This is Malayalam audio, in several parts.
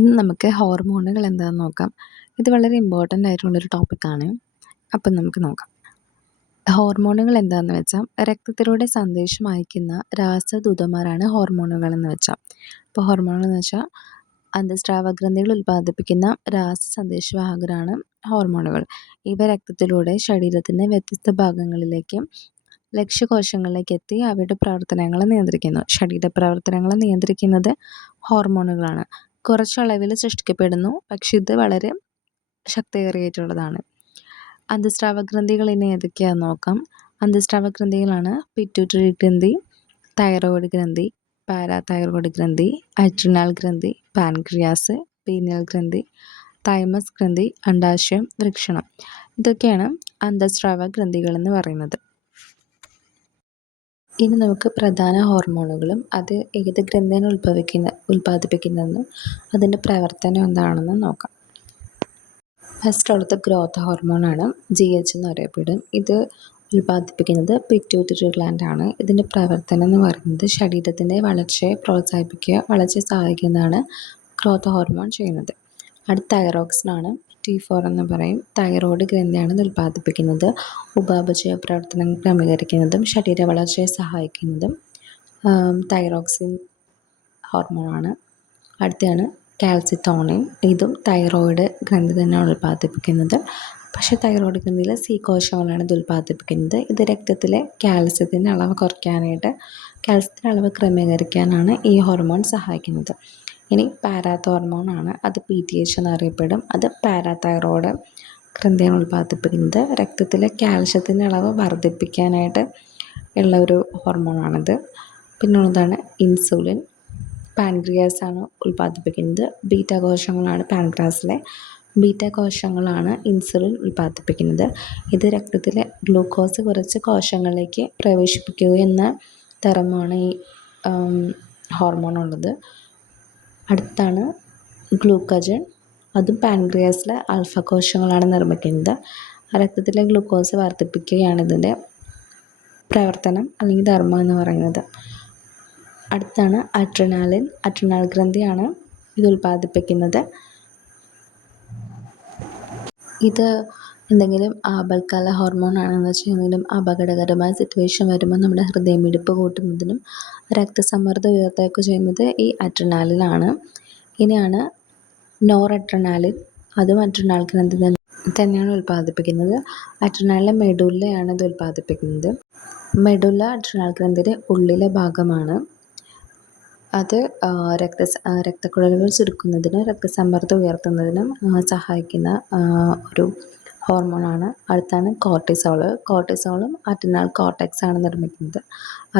ഇന്ന് നമുക്ക് ഹോർമോണുകൾ എന്താണെന്ന് നോക്കാം. ഇത് വളരെ ഇമ്പോർട്ടൻ്റ് ആയിട്ടുള്ളൊരു ടോപ്പിക്കാണ്. അപ്പം നമുക്ക് നോക്കാം. ഹോർമോണുകൾ എന്താണെന്ന് വെച്ചാൽ രക്തത്തിലൂടെ സന്ദേശം അയക്കുന്ന രാസദൂതന്മാരാണ് ഹോർമോണുകൾ എന്ന് വെച്ചാൽ. ഇപ്പോൾ ഹോർമോണുകൾ എന്ന് വെച്ചാൽ അന്തസ്രാവഗ്രന്ഥികൾ ഉൽപ്പാദിപ്പിക്കുന്ന രാസസന്ദേശവാഹകരാണ് ഹോർമോണുകൾ. ഇവ രക്തത്തിലൂടെ ശരീരത്തിൻ്റെ വ്യത്യസ്ത ഭാഗങ്ങളിലേക്ക് ലക്ഷ്യകോശങ്ങളിലേക്ക് എത്തി അവയുടെ പ്രവർത്തനങ്ങളെ നിയന്ത്രിക്കുന്നു. ശരീരപ്രവർത്തനങ്ങളെ നിയന്ത്രിക്കുന്നത് ഹോർമോണുകളാണ്. കുറച്ചളവിൽ സൃഷ്ടിക്കപ്പെടുന്നു, പക്ഷെ ഇത് വളരെ ശക്തിയേറിയിട്ടുള്ളതാണ്. അന്തസ്രാവഗ്രന്ഥികൾ ഇനി ഏതൊക്കെയാണെന്ന് നോക്കാം. അന്തസ്രാവഗ്രന്ഥികളാണ് പിറ്റ്യൂട്ടറി ഗ്രന്ഥി, തൈറോയ്ഡ് ഗ്രന്ഥി, പാരാതൈറോയ്ഡ് ഗ്രന്ഥി, അഡ്രിനൽ ഗ്രന്ഥി, പാൻക്രിയാസ്, പീനിയൽ ഗ്രന്ഥി, തൈമസ് ഗ്രന്ഥി, അണ്ഡാശയം, വൃഷണം. ഇതൊക്കെയാണ് അന്തസ്രാവ ഗ്രന്ഥികൾ എന്ന് പറയുന്നത്. ഇനി നമുക്ക് പ്രധാന ഹോർമോണുകളും അത് ഏത് ഗ്രന്ഥിയാണ് ഉൽപ്പാദിപ്പിക്കുന്നതെന്നും അതിൻ്റെ പ്രവർത്തനം എന്താണെന്നും നോക്കാം. ഫസ്റ്റ് ഉള്ളത് ഗ്രോത്ത് ഹോർമോണാണ്. GH എന്നറിയപ്പെടും. ഇത് ഉൽപ്പാദിപ്പിക്കുന്നത് പിറ്റ്യൂട്ടറി ഗ്ലാൻഡ് ആണ്. ഇതിൻ്റെ പ്രവർത്തനം എന്ന് പറയുന്നത് ശരീരത്തിൻ്റെ വളർച്ചയെ പ്രോത്സാഹിപ്പിക്കുക, വളർച്ചയെ സഹായിക്കുന്നതാണ് ഗ്രോത്ത് ഹോർമോൺ ചെയ്യുന്നത്. അടുത്ത തൈറോക്സിനാണ്. T4 എന്ന് പറയും. തൈറോയ്ഡ് ഗ്രന്ഥിയാണ് ഇത് ഉൽപ്പാദിപ്പിക്കുന്നത്. ഉപാപചയ പ്രവർത്തനങ്ങൾ ക്രമീകരിക്കുന്നതും ശരീര വളർച്ചയെ സഹായിക്കുന്നതും തൈറോക്സിൻ ഹോർമോണാണ്. അടുത്തതാണ് കാൽസിറ്റോണിൻ. ഇതും തൈറോയ്ഡ് ഗ്രന്ഥി തന്നെയാണ് ഉൽപ്പാദിപ്പിക്കുന്നത്. പക്ഷേ തൈറോയ്ഡ് ഗ്രന്ഥിയിൽ C കോശങ്ങളാണ് ഇത് ഉൽപ്പാദിപ്പിക്കുന്നത്. ഇത് രക്തത്തിലെ കാൽസ്യത്തിൻ്റെ അളവ് കുറയ്ക്കാനായിട്ട്, കാൽസ്യത്തിൻ്റെ അളവ് ക്രമീകരിക്കാനാണ് ഈ ഹോർമോൺ സഹായിക്കുന്നത്. ഇനി പാരാതോർമോണാണ്. അത് PTH എന്നറിയപ്പെടും. അത് പാരാതൈറോയ്ഡ് ഗ്രന്ഥിയാണ് ഉൽപ്പാദിപ്പിക്കുന്നത്. രക്തത്തിലെ കാൽസ്യത്തിൻ്റെ അളവ് വർദ്ധിപ്പിക്കാനായിട്ട് ഉള്ള ഒരു ഹോർമോണാണിത്. പിന്നുള്ളതാണ് ഇൻസുലിൻ. പാൻക്രിയാസ് ആണ് ഉൽപ്പാദിപ്പിക്കുന്നത്. ബീറ്റ കോശങ്ങളാണ് പാൻക്രിയാസിലെ. ബീറ്റ കോശങ്ങളാണ് ഇൻസുലിൻ ഉൽപ്പാദിപ്പിക്കുന്നത്. ഇത് രക്തത്തിലെ ഗ്ലൂക്കോസ് കുറച്ച് കോശങ്ങളിലേക്ക് പ്രവേശിപ്പിക്കുക എന്ന തരമാണ് ഈ ഹോർമോൺ ഉള്ളത്. അടുത്താണ് ഗ്ലൂക്കജൻ. അതും പാൻക്രിയാസിലെ ആൽഫ കോശങ്ങളാണ് നിർമ്മിക്കുന്നത്. രക്തത്തിലെ ഗ്ലൂക്കോസ് വർദ്ധിപ്പിക്കുകയാണ് ഇതിൻ്റെ പ്രവർത്തനം അല്ലെങ്കിൽ ധർമ്മം എന്ന് പറയുന്നത്. അടുത്താണ് അഡ്രിനാലിൻ. അഡ്രിനൽ ഗ്രന്ഥിയാണ് ഇത് ഉൽപ്പാദിപ്പിക്കുന്നത്. ഇത് എന്തെങ്കിലും ആപൽക്കാല ഹോർമോൺ ആണെന്ന് വെച്ചാൽ എന്തെങ്കിലും അപകടകരമായ സിറ്റുവേഷൻ വരുമ്പോൾ നമ്മുടെ ഹൃദയമിടിപ്പ് കൂട്ടുന്നതിനും രക്തസമ്മർദ്ദം ഉയർത്തുകയൊക്കെ ചെയ്യുന്നത് ഈ അഡ്രിനാലിനാണ്. ഇനിയാണ് നോർ അഡ്രിനാലിൻ. അതും അഡ്രിനൽ ഗ്രന്ഥി തന്നെയാണ് ഉൽപ്പാദിപ്പിക്കുന്നത്. അഡ്രിനാലിലെ മെഡുല്ലയാണ് ഇത് ഉൽപ്പാദിപ്പിക്കുന്നത്. മെഡുല്ല അഡ്രിനൽ ഗ്രന്ഥിയുടെ ഉള്ളിലെ ഭാഗമാണ്. അത് രക്തക്കുഴലുകൾ ചുരുക്കുന്നതിനും രക്തസമ്മർദ്ദം ഉയർത്തുന്നതിനും സഹായിക്കുന്ന ഒരു ഹോർമോണാണ്. അടുത്താണ് കോർട്ടിസോൾ. കോർട്ടിസോളും അഡ്രിനൽ കോർട്ടെക്സ് ആണ് നിർമ്മിക്കുന്നത്.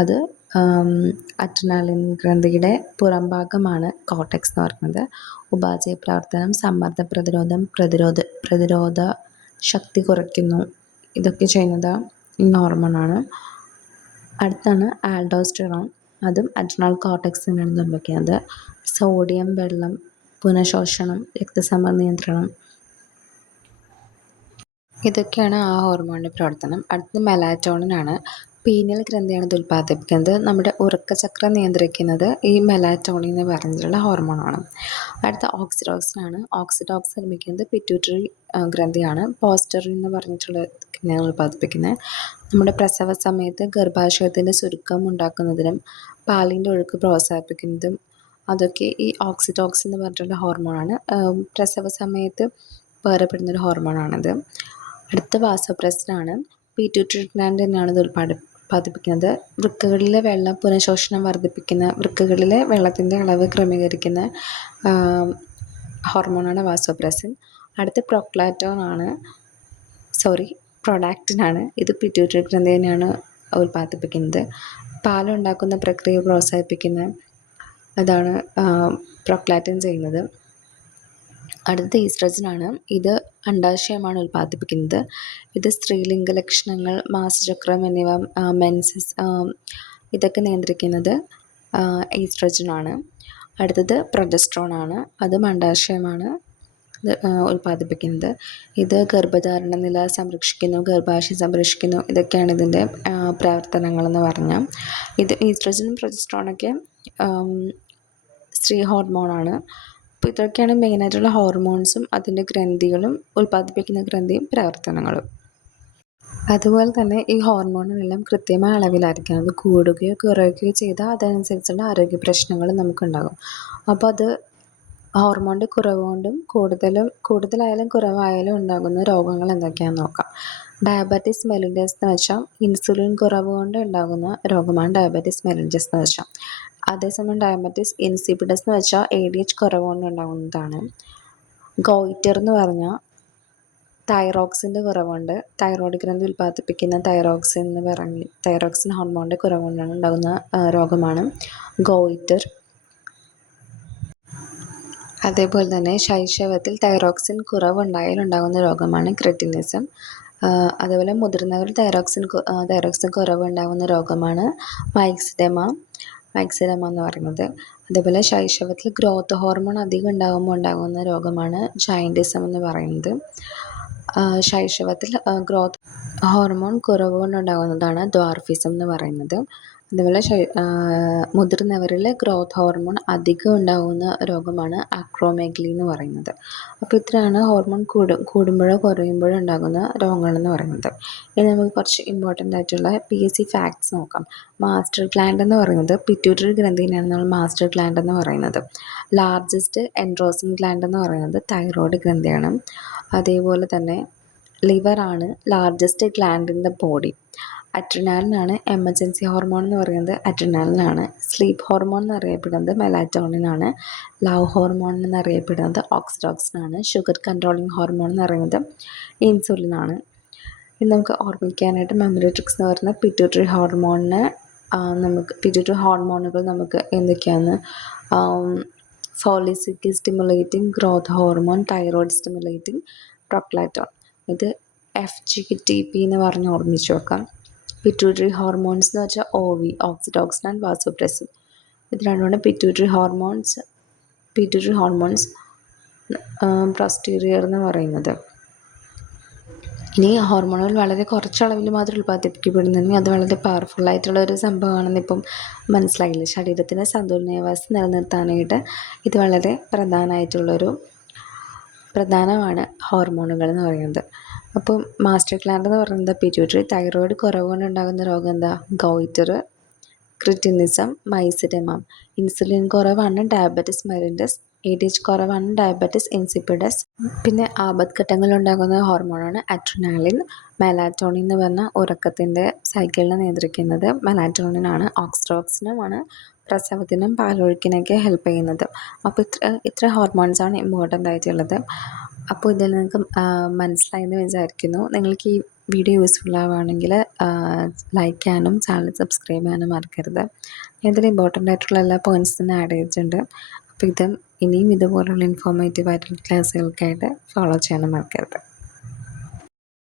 അത് അഡ്രിനാലിൻ ഗ്രന്ഥിയുടെ പുറം ഭാഗമാണ് കോർട്ടെക്സ് എന്ന് പറയുന്നത്. ഉപാപചയ പ്രവർത്തനം, സമ്മർദ്ദ പ്രതിരോധ ശക്തി കുറയ്ക്കുന്നു. ഇതൊക്കെ ചെയ്യുന്നത് ഈ ഹോർമോണാണ്. അടുത്താണ് ആൽഡോസ്റ്ററോൺ. അതും അഡ്രിനൽ കോർട്ടെക്സ് തന്നെയാണ് നിർമ്മിക്കുന്നത്. സോഡിയം, വെള്ളം, പുനഃശോഷണം, രക്തസമ്മർദ്ദ നിയന്ത്രണം, ഇതൊക്കെയാണ് ആ ഹോർമോണിൻ്റെ പ്രവർത്തനം. അടുത്തത് മെലാറ്റോണിൻ ആണ്. പീനിയൽ ഗ്രന്ഥിയാണ് ഇത് ഉൽപ്പാദിപ്പിക്കുന്നത്. നമ്മുടെ ഉറക്കചക്രം നിയന്ത്രിക്കുന്നത് ഈ മെലാറ്റോണിൻ എന്ന് പറഞ്ഞിട്ടുള്ള ഹോർമോണാണ്. അടുത്ത ഓക്സിറ്റോസിൻ ആണ്. ഓക്സിറ്റോസിൻ നിർമ്മിക്കുന്നത് പിറ്റ്യൂട്ടറി ഗ്രന്ഥിയാണ്. പോസ്റ്ററിൻ എന്ന് പറഞ്ഞിട്ടുള്ള ഗ്രന്ഥിയാണ് ഉൽപ്പാദിപ്പിക്കുന്നത്. നമ്മുടെ പ്രസവ സമയത്ത് ഗർഭാശയത്തിൻ്റെ സുരുക്കം ഉണ്ടാക്കുന്നതിനും പാലിൻ്റെ ഒഴുക്ക് പ്രോത്സാഹിപ്പിക്കുന്നതും അതൊക്കെ ഈ ഓക്സിറ്റോസിൻ എന്ന് പറഞ്ഞിട്ടുള്ള ഹോർമോണാണ്. പ്രസവ സമയത്ത് വേറെപ്പെടുന്നൊരു ഹോർമോണാണിത്. അടുത്ത വാസോപ്രസിനാണ്. പിറ്റ്യൂട്ടറി ഗ്ലാൻഡ് തന്നെയാണ് ഇത് ഉൽപ്പാദിപ്പിക്കുന്നത്. വൃക്കകളിലെ വെള്ളം പുനഃശോഷണം വർദ്ധിപ്പിക്കുന്ന, വൃക്കകളിലെ വെള്ളത്തിൻ്റെ അളവ് ക്രമീകരിക്കുന്ന ഹോർമോണാണ് വാസോപ്രസിൻ. അടുത്ത പ്രൊഡാക്റ്റിൻ ആണ്. ഇത് പിറ്റ്യൂട്ടറി ഗ്രന്ഥി തന്നെയാണ് ഉൽപ്പാദിപ്പിക്കുന്നത്. പാലുണ്ടാക്കുന്ന പ്രക്രിയ പ്രോത്സാഹിപ്പിക്കുന്ന അതാണ് പ്രൊക്ലാറ്റിൻ ചെയ്യുന്നത്. അടുത്ത ഈസ്ട്രജൻ ആണ്. ഇത് അണ്ഡാശയമാണ് ഉൽപ്പാദിപ്പിക്കുന്നത്. ഇത് സ്ത്രീലിംഗ ലക്ഷണങ്ങൾ, മാസചക്രം എന്നിവ, മെൻസസ് ഇതൊക്കെ നിയന്ത്രിക്കുന്നത് ഈസ്ട്രജൻ ആണ്. അടുത്തത് പ്രൊജസ്ട്രോൺ ആണ്. അതും അണ്ഡാശയമാണ് ഉൽപ്പാദിപ്പിക്കുന്നത്. ഇത് ഗർഭധാരണ നില സംരക്ഷിക്കുന്നു, ഗർഭാശയം സംരക്ഷിക്കുന്നു. ഇതൊക്കെയാണ് ഇതിൻ്റെ പ്രവർത്തനങ്ങളെന്ന് പറഞ്ഞാൽ. ഇത് ഈസ്ട്രജനും പ്രൊജസ്ട്രോണൊക്കെ സ്ത്രീ ഹോർമോണാണ്. അപ്പോൾ ഇതൊക്കെയാണ് മെയിനായിട്ടുള്ള ഹോർമോൺസും അതിൻ്റെ ഗ്രന്ഥികളും ഉൽപ്പാദിപ്പിക്കുന്ന ഗ്രന്ഥിയും പ്രവർത്തനങ്ങളും. അതുപോലെ തന്നെ ഈ ഹോർമോണുകളെല്ലാം കൃത്യമായ അളവിലായിരിക്കണം. അത് കൂടുകയോ കുറയുകയോ ചെയ്താൽ അതനുസരിച്ചുള്ള ആരോഗ്യ പ്രശ്നങ്ങൾ നമുക്കുണ്ടാകും. അപ്പോൾ അത് ഹോർമോണിൻ്റെ കുറവ് കൊണ്ടും കൂടുതലായാലും കുറവായാലും ഉണ്ടാകുന്ന രോഗങ്ങൾ എന്തൊക്കെയാണെന്ന് നോക്കാം. ഡയബറ്റിസ് മെലിറ്റസ് എന്ന് വെച്ചാൽ ഇൻസുലിൻ കുറവ് കൊണ്ട് ഉണ്ടാകുന്ന രോഗമാണ് ഡയബറ്റിസ് മെലിറ്റസ് എന്ന് വെച്ചാൽ. അതേസമയം ഡയബറ്റിസ് ഇൻസിപ്പിഡസ് എന്ന് വെച്ചാൽ ADH കുറവ് കൊണ്ട് ഉണ്ടാകുന്നതാണ്. ഗോയിറ്റർ എന്ന് പറഞ്ഞാൽ തൈറോക്സിൻ്റെ കുറവുണ്ട്. തൈറോയ്ഡ് ഗ്രന്ഥി ഉൽപ്പാദിപ്പിക്കുന്ന തൈറോക്സിൻ ഹോർമോണിൻ്റെ കുറവ് കൊണ്ടാണ് ഉണ്ടാകുന്ന രോഗമാണ് ഗോയിറ്റർ. അതേപോലെ തന്നെ ശൈശവത്തിൽ തൈറോക്സിൻ കുറവുണ്ടായാൽ ഉണ്ടാകുന്ന രോഗമാണ് ക്രെറ്റിനിസം. അതേപോലെ മുതിർന്നവരിൽ തൈറോക്സിൻ കുറവുണ്ടാകുന്ന രോഗമാണ് മൈക്സിഡെമ എന്ന് പറയുന്നത്. അതേപോലെ ശൈശവത്തിൽ ഗ്രോത്ത് ഹോർമോൺ അധികം ഉണ്ടാകുമ്പോൾ ഉണ്ടാകുന്ന രോഗമാണ് ജൈൻറ്റിസം എന്ന് പറയുന്നത്. ശൈശവത്തിൽ ഗ്രോത്ത് ഹോർമോൺ കുറവ് കൊണ്ടുണ്ടാകുന്നതാണ് ദ്വാർഫിസം എന്ന് പറയുന്നത്. അതുപോലെ മുതിർന്നവരിൽ ഗ്രോത്ത് ഹോർമോൺ അധികം ഉണ്ടാകുന്ന രോഗമാണ് അക്രോമെഗലി എന്ന് പറയുന്നത്. അപ്പോൾ ഇത്രയാണ് ഹോർമോൺ കൂടുമ്പോഴോ കുറയുമ്പോഴോ ഉണ്ടാകുന്ന രോഗങ്ങളെന്ന് പറയുന്നത്. ഇനി നമുക്ക് കുറച്ച് ഇമ്പോർട്ടൻ്റ് ആയിട്ടുള്ള PSC ഫാക്ട്സ് നോക്കാം. മാസ്റ്റർ ഗ്ലാൻഡ് എന്ന് പറയുന്നത് പിറ്റ്യൂട്ടറി ഗ്രന്ഥിനെയാണ് നമ്മൾ മാസ്റ്റർ ഗ്ലാൻഡ് എന്ന് പറയുന്നത്. ലാർജസ്റ്റ് എൻഡ്രോസിൻ ഗ്ലാൻഡ് എന്ന് പറയുന്നത് തൈറോയ്ഡ് ഗ്രന്ഥിയാണ്. അതേപോലെ തന്നെ ലിവറാണ് largest gland in the body. അഡ്രിനാലിനാണ് എമർജൻസി ഹോർമോൺ എന്ന് പറയുന്നത് അഡ്രിനാലിനാണ്. സ്ലീപ്പ് ഹോർമോൺ എന്നറിയപ്പെടുന്നത് മെലാറ്റോണിനാണ്. ലവ് ഹോർമോൺ എന്നറിയപ്പെടുന്നത് ഓക്സിറ്റോസിനാണ്. ഷുഗർ കൺട്രോളിങ് ഹോർമോൺ എന്ന് പറയുന്നത് ഇൻസുലിനാണ്. ഇനി നമുക്ക് ഓർമ്മിക്കാനായിട്ട് മെമ്മറി ട്രിക്സ് എന്ന് പറയുന്നത് പിറ്റ്യൂട്ടറി ഹോർമോണുകൾ നമുക്ക് എന്തൊക്കെയാണ്? Follicle stimulating growth hormone, thyroid stimulating prolactin. ഇത് FGTP എന്ന് പറഞ്ഞ് ഓർമ്മിച്ച് വെക്കാം. പിറ്റ്യൂട്ടറി ഹോർമോൺസ് എന്ന് വെച്ചാൽ OV ഓക്സിറ്റോസിൻ ആൻഡ് വാസോപ്രസിൻ. ഇത് രണ്ടുമാണ് പിറ്റ്യൂട്ടറി ഹോർമോൺസ് പോസ്റ്റീരിയർ എന്ന് പറയുന്നത്. ഇനി ഹോർമോണുകൾ വളരെ കുറച്ചളവിൽ മാത്രം ഉൽപ്പാദിപ്പിക്കപ്പെടുന്നെങ്കിൽ അത് വളരെ പവർഫുൾ ആയിട്ടുള്ള ഒരു സംഭവമാണെന്ന് ഇപ്പം മനസ്സിലായില്ലേ. ശരീരത്തിൻ്റെ സന്തുലനാവസ്ഥ നിലനിർത്താനായിട്ട് ഇത് വളരെ പ്രധാനമാണ് ഹോർമോണുകൾ എന്ന് പറയുന്നത്. അപ്പം മാസ്റ്റർ ഗ്ലാൻഡ് എന്ന് പറയുന്നത് പിറ്റ്യൂട്ടറി. തൈറോയ്ഡ് കുറവ് കൊണ്ടുണ്ടാകുന്ന രോഗം എന്താ? ഗോയിറ്റർ, ക്രിറ്റിനിസം, മൈസിഡെമ. ഇൻസുലിൻ കുറവാണ് ഡയബറ്റിസ് മെലിറ്റസ്. ADH കുറവാണ് ഡയബറ്റിസ് ഇൻസിപ്പിഡസ്. പിന്നെ ആപത്ഘട്ടങ്ങളിൽ ഉണ്ടാകുന്ന ഹോർമോണാണ് അഡ്രിനാലിൻ. മെലാറ്റോണിൻ എന്ന് പറഞ്ഞാൽ ഉറക്കത്തിൻ്റെ സൈക്കിളിനെ നിയന്ത്രിക്കുന്നത് മെലാറ്റോണിനാണ്. ഓക്സിറ്റോസിനുമാണ് പ്രസവത്തിനും പാലൊഴുക്കിനൊക്കെ ഹെൽപ്പ് ചെയ്യുന്നത്. അപ്പോൾ ഇത്ര ഹോർമോൺസാണ് ഇമ്പോർട്ടൻ്റ് ആയിട്ടുള്ളത്. അപ്പോൾ ഇതിൽ നിങ്ങൾക്ക് മനസ്സിലായെന്ന് വിചാരിക്കുന്നു. നിങ്ങൾക്ക് ഈ വീഡിയോ യൂസ്ഫുൾ ആവുകയാണെങ്കിൽ ലൈക്ക് ചെയ്യാനും ചാനൽ സബ്സ്ക്രൈബ് ചെയ്യാനും മറക്കരുത്. ഇതിൽ ഇമ്പോർട്ടൻ്റ് ആയിട്ടുള്ള എല്ലാ പോയിൻറ്റ്സും ആഡ് ചെയ്തിട്ടുണ്ട്. അപ്പോൾ ഇനിയും ഇതുപോലുള്ള ഇൻഫോർമേറ്റീവ് ആയിട്ടുള്ള ക്ലാസ്സുകൾക്കായിട്ട് ഫോളോ ചെയ്യാനും മറക്കരുത്.